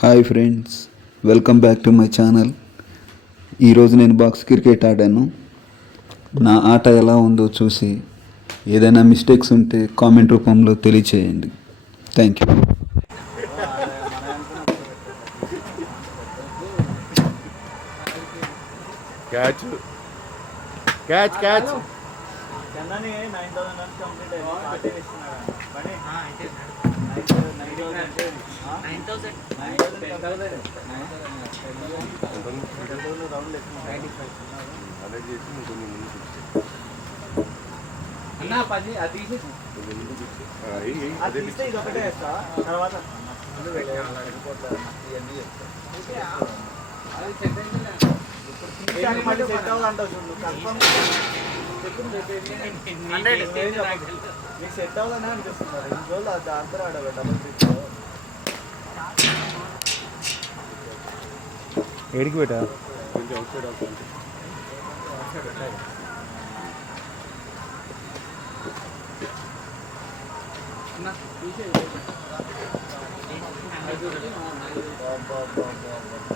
Hi friends, welcome back to my channel. ఈరోజు నేను box cricket ఆడాను. నా ఆట ఎలా ఉందో చూసి ఏదైనా మిస్టేక్స్ ఉంటే కామెంట్ రూపంలో తెలియచేయండి. Thank you. Catch catch catch చందని 9,000 రన్స్ కంప్లీట్ అయ్యింది. పార్టీ ఇస్తున్నాడు బని 9,000 రౌండ్లు అదే చేసి కొంచెం ముందు అన్నా 10 అది తీసి అది తీస్తే ఇది ఒకటే వేస్తా తర్వాత సెట్ అవ్వాలంటావు చూడు కన్ఫర్మ్ మీకు సెట్ అవ్వాలనే అనిపిస్తున్నారు. ఇన్ని రోజులు అది అంతా ఆడాలి డబుల్ పిచ్ ఏడికి పెట్టా కొంచెం అవుట్ సైడ్ అవుతుంది.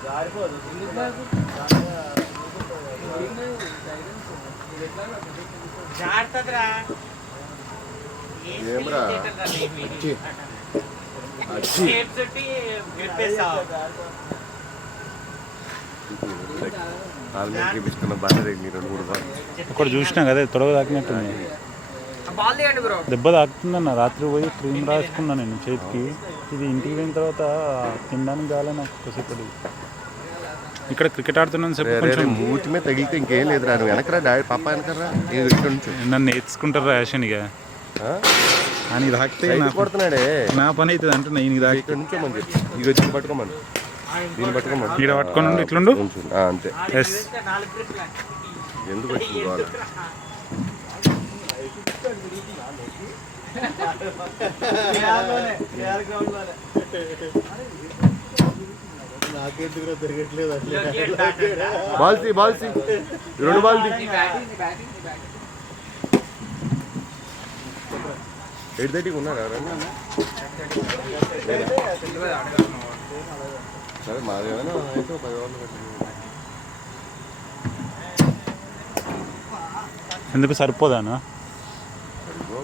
జారిపోదు ఏమ్రా ఆల్మేట్ చూపించుకున్న బాగా మీరు 2-3 బాల్ ఒకటి చూసినా కదా తొడవ తాకినట్టుంది. దెబ్బ తాకుతుందన్న. రాత్రి పోయి క్రీమ్ రాసుకున్నా నేను చేతికి. ఇది ఇంటికి పోయిన తర్వాత తినడానికి కాలే నాకు కొసేపటి. ఇక్కడ క్రికెట్ ఆడుతున్నాను చెప్పి కొంచెం మూతి మీద తగిలితే ఇంకేం లేదురా. నువ్వు వెనకరా డాడీ పాప వెనకరా ఇక్కడ నుంచి నన్ను నేర్చుకుంటారా యాషన్గా అని తాకితే కొడుతున్నాడే. నా పని అవుతుంది అంటే నేను తాకి ఇక్కడ నుంచో మంచి ఇక వచ్చి పట్టుకోమని దీన్ని పట్టుకోమని ఇక్కడ పట్టుకొని ఇట్లుండు అంతే. ఎస్ ఎందుకు వచ్చింది బాల్ బాల్సీ బాల్సీ 2 బాల్ 8:30 ఉన్నారా సరే మాదేమైనా అయితే 10 ఓవర్లు పెట్టండి. ఎందుకు సరిపోదానా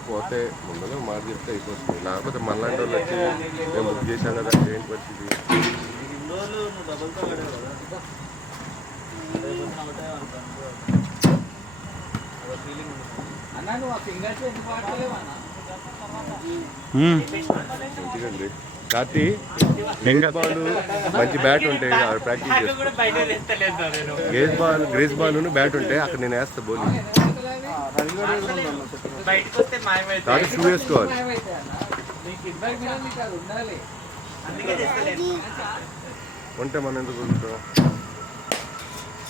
పోతే ముందులో మాట చెప్తే అయిపోతుంది. లేకపోతే మనలాంటి వాళ్ళు వచ్చి మేము బుక్ చేశాం కదా ఏంటి పరిస్థితి. ఎందుకండి కార్తీ బాల్ మంచి బ్యాట్ ఉంటే ప్రాక్టీస్ చేస్తాను. గ్రేస్ బాల్ బ్యాట్ ఉంటే అక్కడ నేను వేస్తా బౌలింగ్. కాబట్టి షూ వేసుకోవాలి. ఉంటే మనం ఎందుకు ఉంటాం.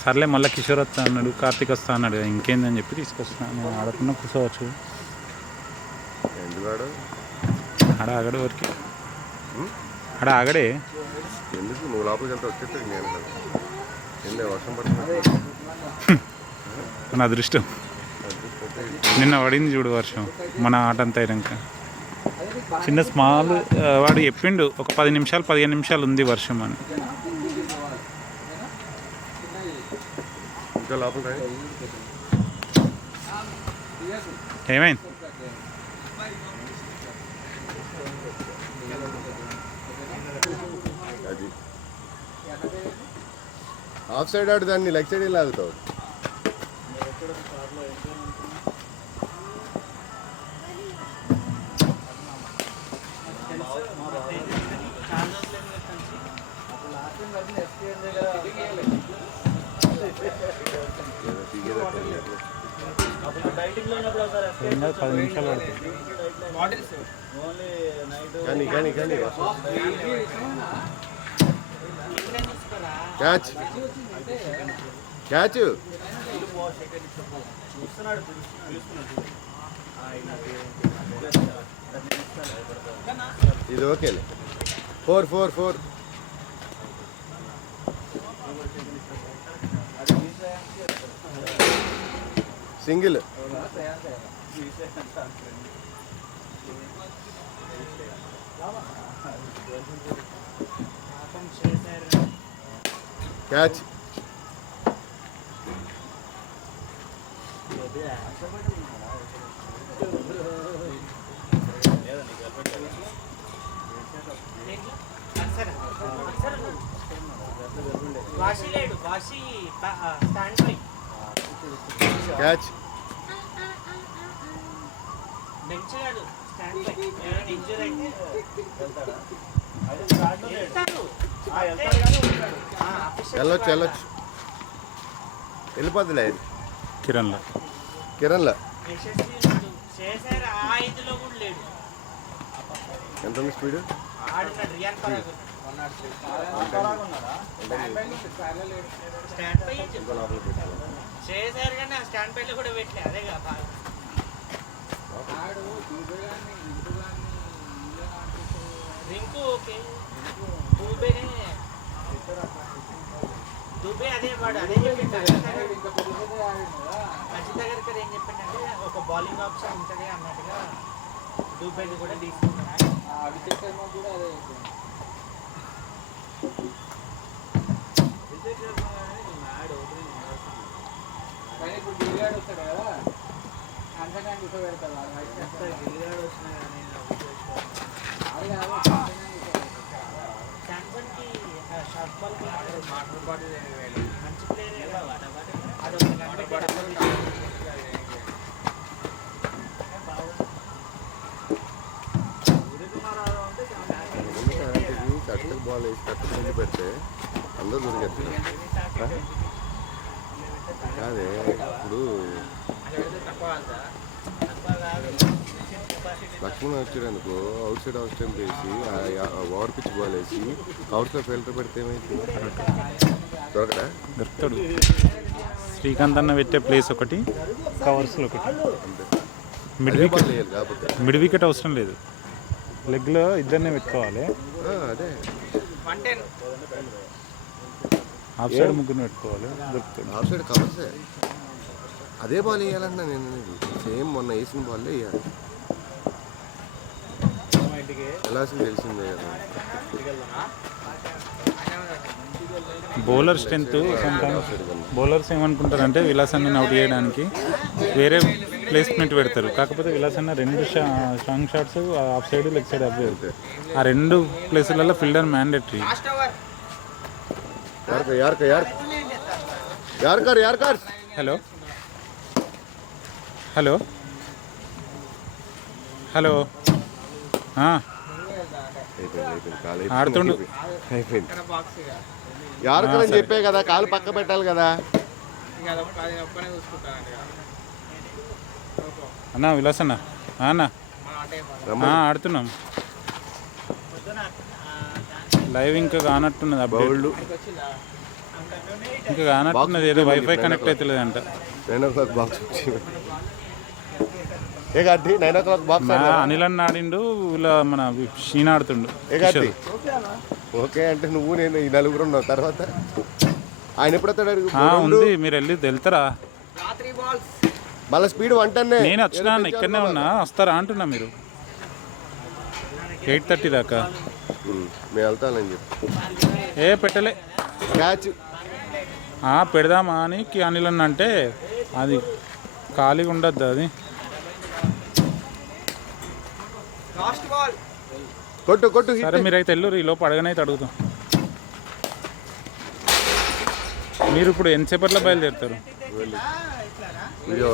సర్లే మళ్ళీ కిషోర్ వస్తా అన్నాడు, కార్తీక్ వస్తా అన్నాడు. ఇంకేందని చెప్పి తీసుకొస్తున్నాను. నేను ఆడకుండా కూర్చోవచ్చు. ఎందుకు ఆడ ఆగడు వరకు ఆడ ఆగడే. ఎందుకు నువ్వు లోపలికి వెళ్తే వచ్చేస్తే నేను కదా ఏందే వర్షం పడుతుంది. నా అదృష్టం నిన్న పడింది చూడు వర్షం. మన ఆట అంతా అయినాక చిన్న స్మాల్ వాడు చెప్పిండు ఒక 10 నిమిషాలు 15 నిమిషాలు ఉంది వర్షం అని. ఇంకా లోపల ఏమైంది? అది ఆఫ్ సైడ్ ఆడు దాన్ని లెగ్ సైడ్ లాగుతావు. ఇంకా 10 నిమిషాలు పడుతుంది. కానీ కానీ కానీ క్యాచ్ క్యాచ్ ఇది ఓకేలే. 4 సింగిల్. క్యాచ్ వాషి లేడు Vashi stand by catch bench కాదు స్టాండ్ బై ఎవరైనా ఇంజూర్ అయితే వెళ్తారు. వెళ్ళొచ్చు వెళ్ళిపోద్దులే ఇది. కిరణ్లో కిరణ్లో యశస్వి ఉన్నాడు చేశారు ఆ ఐదులో కూడా లేడు ఎంత ఉంది స్పీడ్ ఆడినాడు రియాన్ పరాగ్ స్టాండ్ బై చేశారు కానీ ఆ స్టాండ్ బైలో కూడా పెట్టలే అదే కదా రింకు ఓకే దుబే అదే వాడు అదే చెప్పిండు అజిత్ దగ్గర ఏం చెప్పిండంటే ఒక బౌలింగ్ ఆప్షన్ ఉంటుంది అన్నట్టుగా దుబేది కూడా తీసుకున్నాడు శాంసంగ్కి షార్ట్ బాల్ మంచి ప్లేయర్ అది కరెక్ట్గా బాల్ వేసి కరెక్ట్ ముందు పెడితే అందరూ దొరికేస్తారు కాదే ఇప్పుడు లక్ష్మణ్ వచ్చేందుకు అవుట్ సైడ్ హౌస్ టైం వేసి ఓవర్ పిచ్ బాల్ వేసి అవుట్స్లో ఫిల్టర్ పెడితే ఏమైంది దొరకదా దొరుకుతాడు. శ్రీకాంత్ అన్న పెట్టే ప్లేస్ ఒకటి, కవర్స్లో ఒకటి. మిడ్ బాల్ వికెట్ వేయాలి కాకపోతే మిడ్ వికెట్ అవసరం లేదు, లెగ్లో ఇద్దరినే పెట్టుకోవాలి. అదే హాఫ్ సైడ్ ముగ్గురు పెట్టుకోవాలి, దొరుకుతుంది. అవుట్ సైడ్ కవర్సే అదే బాల్ వేయాలన్నా నేను సేమ్ మొన్న వేసిన బాల్లే వేయాలి. వెళ్ళాల్సింది తెలిసిందే కదా. బౌలర్ స్ట్రెంత్ సమ్టైమ్స్ బౌలర్స్ ఏమనుకుంటారంటే విలాసాన్ని అవుట్ చేయడానికి వేరే ప్లేస్మెంట్ పెడతారు. కాకపోతే విలాసన్న రెండు strong shots off side leg side up వెళ్తాయి. ఆ రెండు ప్లేసులలో fielder mandatory. Hello hello hello ఆడుతుండు. అయిపోయింది యార్కర్ చెప్పే కదా, కాలు పక్క పెట్టాలి కదా. అన్నా విలాస్ అన్న అన్న ఆడుతున్నాం. లైవ్ ఇంకా కానట్టున్నది, అప్డేట్ ఇంకా కానట్టున్నది. ఏదో వైఫై కనెక్ట్ అవుతలేదంట. 9 o'clock బాక్స్ ఏ కార్తీ 9 o'clock బాక్స్ అనిల్ అన్న ఆడిండు, ఇలా మన షీన్ ఆడుతుండు. ఏ కార్తీ ఓకే అంటే నువ్వు నేను ఈ నలుగురు ఉన్నావు. తర్వాత ఆయన ఎప్పుడైతే ఉంది, మీరు వెళ్తారా? మళ్ళీ స్పీడ్ 110. నేను వచ్చినా ఇక్కడనే ఉన్నా, వస్తారా అంటున్నా. మీరు 8:30 దాకా మేము వెళ్తానని చెప్పి పెట్టలే క్యాచ్ పెడదామా అని అనిల్ అన్న అంటే అది ఖాళీగా ఉండద్దు. అది కొట్టు కొట్టు. సరే మీరైతే వెళ్ళరు, ఈ లోపు అడగనైతే అడుగుతాం. మీరు ఇప్పుడు ఎంతసేపట్లో బయలుదేరుతారు? వీడియో